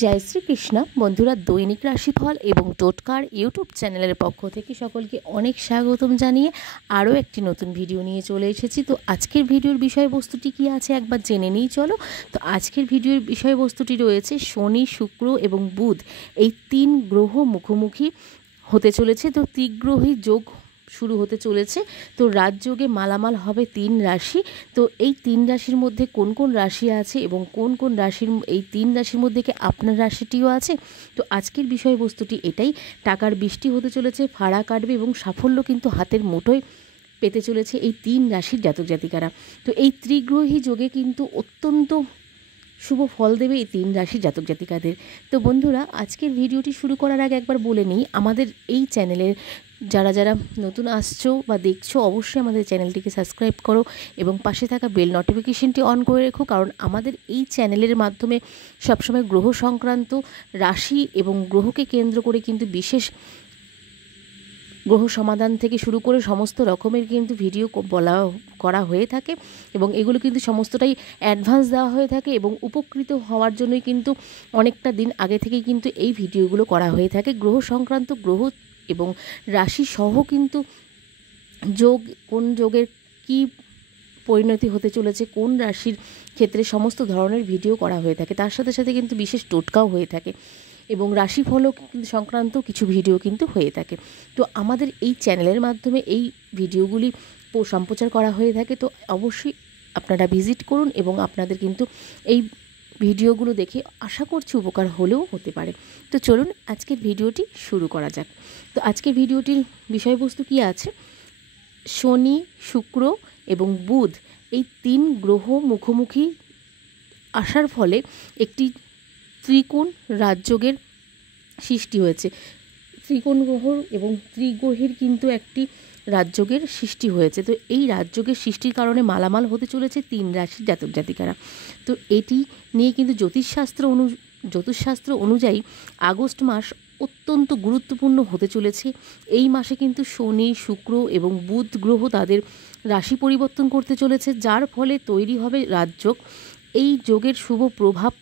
জয় শ্রীকৃষ্ণ বন্ধুরা, দৈনিক রাশিফল এবং টোটকার ইউটিউব চ্যানেলের পক্ষ থেকে সকলকে অনেক স্বাগতম জানিয়ে আরও একটি নতুন ভিডিও নিয়ে চলে এসেছি। তো আজকের ভিডিওর বিষয়বস্তুটি কী আছে একবার জেনে নিই চলো। তো আজকের ভিডিওর বিষয়বস্তুটি রয়েছে শনি, শুক্র এবং বুধ এই তিন গ্রহ মুখোমুখি হতে চলেছে। তো ত্রিগ্রহী যোগ শুরু হতে চলেছে। তো রাজযোগে মালামাল হবে তিন রাশি। তো এই তিন রাশির মধ্যে কোন কোন রাশি আছে এবং কোন কোন রাশির এই তিন রাশির মধ্যে কি আপনার রাশিটিও আছে। তো আজকের বিষয়বস্তুটি এটাই, টাকার বৃষ্টি হতে চলেছে, ফাড়া কাটবে এবং সাফল্য কিন্তু হাতের মুঠোয় পেতে চলেছে এই তিন রাশির জাতক জাতিকারা। তো এই ত্রিগ্রহী যোগে কিন্তু অত্যন্ত শুভ ফল দেবে এই তিন রাশির জাতক জাতিকাদের। তো বন্ধুরা, আজকের ভিডিওটি শুরু করার আগে একবার বলে নিই, আমাদের এই চ্যানেলের যারা যারা নতুন আসছো বা দেখছো অবশ্যই আমাদের চ্যানেলটিকে সাবস্ক্রাইব করো এবং পাশে থাকা বেল নোটিফিকেশনটি অন করে রেখো, কারণ আমাদের এই চ্যানেলের মাধ্যমে সবসময় গ্রহ সংক্রান্ত রাশি এবং গ্রহকে কেন্দ্র করে কিন্তু বিশেষ গ্রহ সমাধান থেকে শুরু করে সমস্ত রকমের কিন্তু ভিডিও করা হয়ে থাকে এবং এগুলো কিন্তু সমস্তটাই অ্যাডভান্স দেওয়া হয়ে থাকে এবং উপকৃত হওয়ার জন্যই কিন্তু অনেকটা দিন আগে থেকেই কিন্তু এই ভিডিওগুলো করা হয়ে থাকে। গ্রহ সংক্রান্ত গ্রহ এবং রাশি সহ কিন্তু যোগ, কোন যোগের কী পরিণতি হতে চলেছে, কোন রাশির ক্ষেত্রে সমস্ত ধরনের ভিডিও করা হয়ে থাকে, তার সাথে সাথে কিন্তু বিশেষ টোটকাও হয়ে থাকে এবং রাশিফলও সংক্রান্ত কিছু ভিডিও কিন্তু হয়ে থাকে। তো আমাদের এই চ্যানেলের মাধ্যমে এই ভিডিওগুলি সম্প্রচার করা হয়ে থাকে। তো অবশ্যই আপনারা ভিজিট করুন এবং আপনাদের কিন্তু এই ভিডিওগুলো দেখে আশা করছি উপকার হলেও হতে পারে। তো চলুন আজকের ভিডিওটি শুরু করা যাক। তো আজকের ভিডিওটির বিষয়বস্তু কী আছে, শনি, শুক্র এবং বুধ এই তিন গ্রহ মুখোমুখি আসার ফলে একটি ত্রিকোণ রাজযোগের সৃষ্টি হয়েছে। ত্রিকোণ গ্রহ এবং ত্রিগ্রহের কিন্তু একটি রাজযোগের সৃষ্টি হয়েছে। তো এই রাজযোগের সৃষ্টির কারণে মালামাল হতে চলেছে তিন রাশির জাতক জাতিকারা। তো এটি নিয়ে কিন্তু জ্যোতিষশাস্ত্র অনুযায়ী আগস্ট মাস অত্যন্ত গুরুত্বপূর্ণ হতে চলেছে। এই মাসে কিন্তু শনি, শুক্র এবং বুধ গ্রহ তাদের রাশি পরিবর্তন করতে চলেছে, যার ফলে তৈরি হবে রাজযোগ। এই যোগের শুভ প্রভাব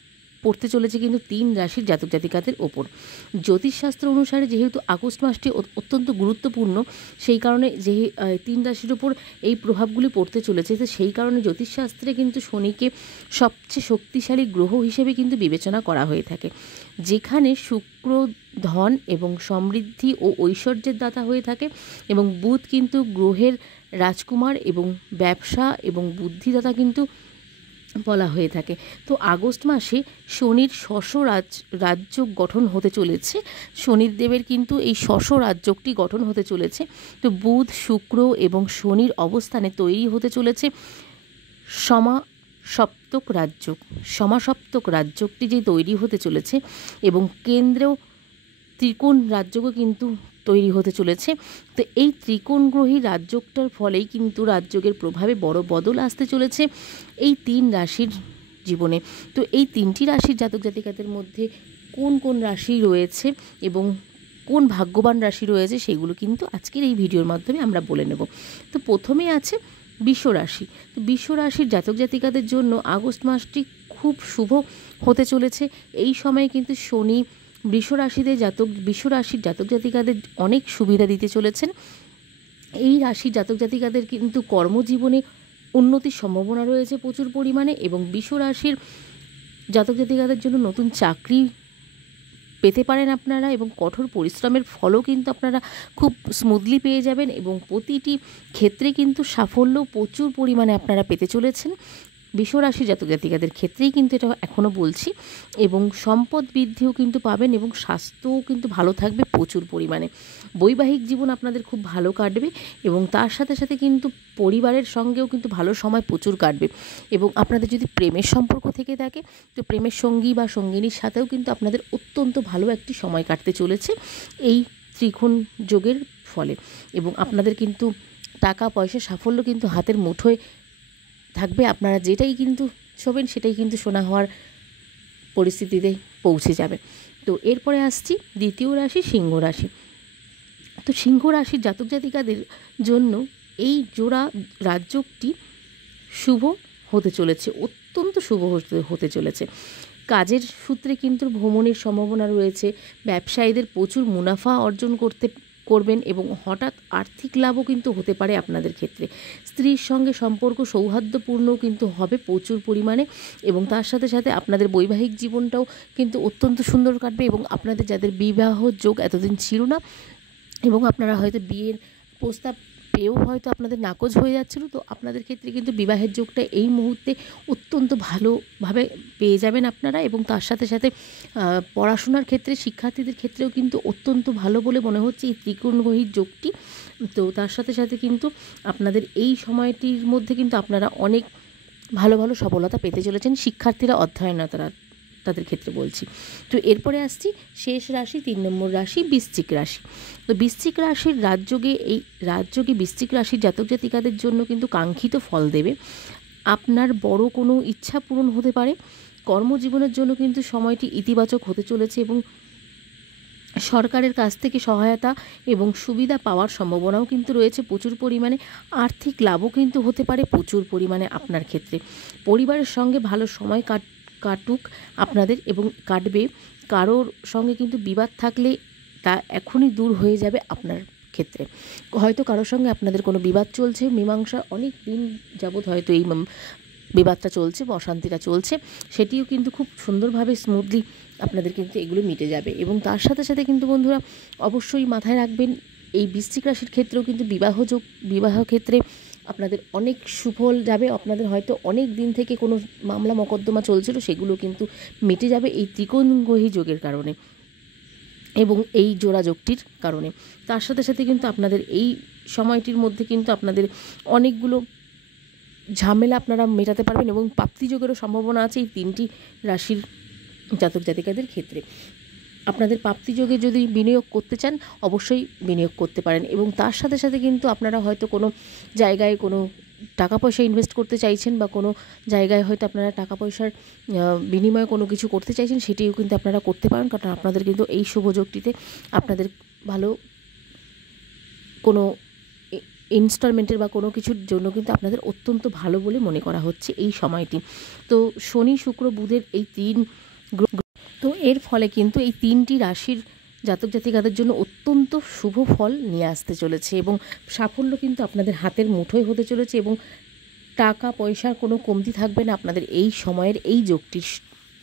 পড়তে চলেছে কিন্তু তিন রাশির জাতক জাতিকাদের ওপর। জ্যোতিষশাস্ত্র অনুসারে যেহেতু আগস্ট মাসটি অত্যন্ত গুরুত্বপূর্ণ, সেই কারণে যে তিন রাশির ওপর এই প্রভাবগুলি পড়তে চলেছে, তো সেই কারণে জ্যোতিষশাস্ত্রে কিন্তু শনিকে সবচেয়ে শক্তিশালী গ্রহ হিসেবে কিন্তু বিবেচনা করা হয়ে থাকে। যেখানে শুক্র ধন এবং সমৃদ্ধি ও ঐশ্বর্যের দাতা হয়ে থাকে এবং বুধ কিন্তু গ্রহের রাজকুমার এবং ব্যবসা এবং বুদ্ধিদাতা কিন্তু বলা হয়ে থাকে। তো আগস্ট মাসে শনির ষষ্ঠ রাজযোগ গঠন হতে চলেছে। শনিদেবের কিন্তু এই ষষ্ঠ রাজযোগটি গঠন হতে চলেছে। তো বুধ, শুক্র এবং শনির অবস্থানে তৈরি হতে চলেছে সমাসপ্তক রাজযোগটি যে তৈরি হতে চলেছে এবং কেন্দ্রেও ত্রিকোণ রাজযোগও কিন্তু তৈরি হতে চলেছে। তো এই ত্রিকোণগ্রহী রাজযোগটার ফলেই কিন্তু রাজযোগের প্রভাবে বড় বদল আসতে চলেছে এই তিন রাশির জীবনে। তো এই তিনটি রাশির জাতক জাতিকাদের মধ্যে কোন কোন রাশি রয়েছে এবং কোন ভাগ্যবান রাশি রয়েছে সেগুলো কিন্তু আজকের এই ভিডিওর মাধ্যমে আমরা বলে নেব। তো প্রথমে আছে বৃষ রাশি। তো বৃষ রাশির জাতক জাতিকাদের জন্য আগস্ট মাসটি খুব শুভ হতে চলেছে। এই সময়ে কিন্তু শনি বৃষ রাশির জাতক জাতিকাদের অনেক সুবিধা দিতে চলেছেন। এই রাশির জাতক জাতিকাদের কিন্তু কর্মজীবনে উন্নতির সম্ভাবনা রয়েছে প্রচুর পরিমাণে এবং বৃষ রাশির জাতক জাতিকাদের জন্য নতুন চাকরি পেতে পারেন আপনারা এবং কঠোর পরিশ্রমের ফলও কিন্তু আপনারা খুব স্মুথলি পেয়ে যাবেন এবং প্রতিটি ক্ষেত্রে কিন্তু সাফল্য প্রচুর পরিমাণে আপনারা পেতে চলেছেন বৃষ রাশি জাতক জাতিকাদের ক্ষেত্রেই কিন্তু এটা এখনও বলছি। এবং সম্পদ বৃদ্ধিও কিন্তু পাবেন এবং স্বাস্থ্যও কিন্তু ভালো থাকবে প্রচুর পরিমাণে। বৈবাহিক জীবন আপনাদের খুব ভালো কাটবে এবং তার সাথে সাথে কিন্তু পরিবারের সঙ্গেও কিন্তু ভালো সময় প্রচুর কাটবে এবং আপনাদের যদি প্রেমের সম্পর্ক থেকে থাকে তো প্রেমের সঙ্গী বা সঙ্গিনীর সাথেও কিন্তু আপনাদের অত্যন্ত ভালো একটি সময় কাটতে চলেছে এই ত্রিকোণ যোগের ফলে এবং আপনাদের কিন্তু টাকা পয়সা সাফল্য কিন্তু হাতের মুঠোয় থাকবে। আপনারা যেটাই কিন্তু ছোবেন সেটাই কিন্তু সোনা হওয়ার পরিস্থিতিতে পৌঁছে যাবে। তো এরপরে আসছি দ্বিতীয় রাশি, সিংহ রাশি। তো সিংহ রাশির জাতক জাতিকাদের জন্য এই জোড়া রাজযোগটি শুভ হতে চলেছে, অত্যন্ত শুভ হতে চলেছে। কাজের সূত্রে কিন্তু ভ্রমণের সম্ভাবনা রয়েছে। ব্যবসায়ীদের প্রচুর মুনাফা অর্জন করবেন এবং হঠাৎ আর্থিক লাভও কিন্তু হতে পারে আপনাদের ক্ষেত্রে। স্ত্রীর সঙ্গে সম্পর্ক সৌহার্দ্যপূর্ণও কিন্তু হবে প্রচুর পরিমাণে, এবং তার সাথে সাথে আপনাদের বৈবাহিক জীবনটাও কিন্তু অত্যন্ত সুন্দর কাটবে। এবং আপনাদের যাদের বিবাহ যোগ এতদিন ছিল না এবং আপনারা হয়তো বিয়ের প্রস্তাব পেয়েও হয়তো আপনাদের নাকচ হয়ে যাচ্ছিল, তো আপনাদের ক্ষেত্রে কিন্তু বিবাহের যোগটা এই মুহূর্তে অত্যন্ত ভালোভাবে পেয়ে যাবেন আপনারা। এবং তার সাথে সাথে পড়াশোনার ক্ষেত্রে শিক্ষার্থীদের ক্ষেত্রেও কিন্তু অত্যন্ত ভালো বলে মনে হচ্ছে এই ত্রিকোণগ্রহীর যোগটি। তো তার সাথে সাথে কিন্তু আপনাদের এই সময়টির মধ্যে কিন্তু আপনারা অনেক ভালো ভালো সফলতা পেতে চলেছেন, শিক্ষার্থীরা অধ্যয়নরতরা তাদের ক্ষেত্রে বলছি। তো এরপরে আসছি শেষ রাশি, 3 নম্বর রাশি বৃশ্চিক রাশি। তো বৃশ্চিক রাশির রাজযোগে, এই রাজযোগে বৃশ্চিক রাশির জাতক জাতিকাদের জন্য কিন্তু কাঙ্ক্ষিত ফল দেবে। আপনার বড় কোনো ইচ্ছা পূরণ হতে পারে। কর্মজীবনের জন্য কিন্তু সময়টি ইতিবাচক হতে চলেছে এবং সরকারের কাছ থেকে সহায়তা এবং সুবিধা পাওয়ার সম্ভাবনাও কিন্তু রয়েছে প্রচুর পরিমাণে। আর্থিক লাভও কিন্তু হতে পারে প্রচুর পরিমাণে আপনার ক্ষেত্রে। পরিবারের সঙ্গে ভালো সময় কাটুক আপনাদের এবং কাটবে। কারোর সঙ্গে কিন্তু বিবাদ থাকলে তা এখনই দূর হয়ে যাবে আপনার ক্ষেত্রে। হয়তো কারোর সঙ্গে আপনাদের কোনো বিবাদ চলছে, মীমাংসা অনেক দিন যাবৎ হয়তো এই বিবাদটা চলছে বা অশান্তিটা চলছে, সেটিও কিন্তু খুব সুন্দরভাবে স্মুথলি আপনাদের কিন্তু এগুলো মিটে যাবে। এবং তার সাথে সাথে কিন্তু বন্ধুরা অবশ্যই মাথায় রাখবেন, এই বৃশ্চিক রাশির ক্ষেত্রেও কিন্তু বিবাহ ক্ষেত্রে আপনাদের অনেক সুফল যাবে। আপনাদের হয়তো অনেক দিন থেকে কোনো মামলা মকদ্দমা চলছিল, সেগুলো কিন্তু মিটে যাবে এই ত্রিকোণগ্রহী যোগের কারণে এবং এই জোড়া যোগটির কারণে। তার সাথে সাথে কিন্তু আপনাদের এই সময়টির মধ্যে কিন্তু আপনাদের অনেকগুলো ঝামেলা আপনারা মেটাতে পারবেন এবং প্রাপ্তিযোগেরও সম্ভাবনা আছে এই 3টি রাশির জাতক জাতিকাদের ক্ষেত্রে। আপনাদের প্রাপ্তিযোগে যদি বিনিয়োগ করতে চান অবশ্যই বিনিয়োগ করতে পারেন। এবং তার সাথে সাথে কিন্তু আপনারা হয়তো কোনো জায়গায় কোনো টাকা পয়সা ইনভেস্ট করতে চাইছেন বা কোনো জায়গায় হয়তো আপনারা টাকা পয়সার বিনিময়ে কোনো কিছু করতে চাইছেন, সেটিও কিন্তু আপনারা করতে পারেন। কারণ আপনাদের কিন্তু এই শুভযোগটিতে আপনাদের ভালো কোনো ইনস্টলমেন্টের বা কোনো কিছুর জন্য কিন্তু আপনাদের অত্যন্ত ভালো বলে মনে করা হচ্ছে এই সময়টি। তো শনি শুক্র বুধের এই 3 গ্রহ, তো এর ফলে কিন্তু এই 3টি রাশির জাতক জাতিকাদের জন্য অত্যন্ত শুভ ফল নিয়ে আসতে চলেছে এবং সাফল্য কিন্তু আপনাদের হাতের মুঠোয় হতে চলেছে এবং টাকা পয়সার কোনো কমতি থাকবে না আপনাদের এই সময়ের এই যোগটির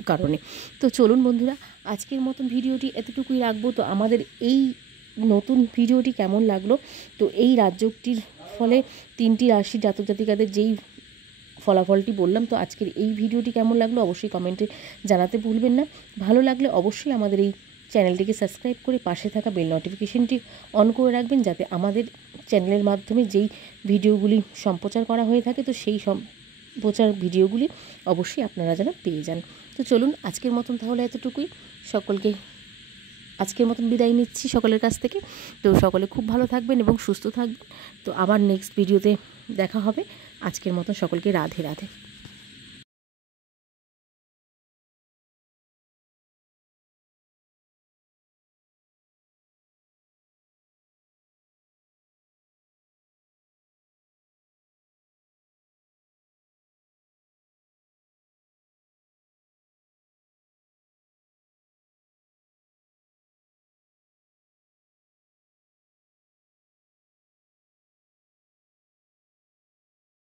কারণে। তো চলুন বন্ধুরা, আজকের মতন ভিডিওটি এতটুকুই রাখবো। তো আমাদের এই নতুন ভিডিওটি কেমন লাগলো, তো এই রাজযোগটির ফলে 3টি রাশির জাতক জাতিকাদের যেই ফলাফলটি বললাম, তো আজকের এই ভিডিওটি কেমন লাগলো অবশ্যই কমেন্টে জানাতে ভুলবেন না। ভালো লাগলে অবশ্যই আমাদের এই চ্যানেলটিকে সাবস্ক্রাইব করে পাশে থাকা বেল নোটিফিকেশনটি অন করে রাখবেন, যাতে আমাদের চ্যানেলের মাধ্যমে যেই ভিডিওগুলি সম্প্রচার করা হয়ে থাকে তো সেই সম্প্রচার ভিডিওগুলি অবশ্যই আপনারা যেন পেয়ে যান। তো চলুন আজকের মতন তাহলে এতটুকুই, সকলকে আজকের মতন বিদায় নিচ্ছি সকলের কাছ থেকে। তো সকলে খুব ভালো থাকবেন এবং সুস্থ থাকবেন। তো আবার নেক্সট ভিডিওতে দেখা হবে। আজকের মতন সকলকে রাধে রাধে।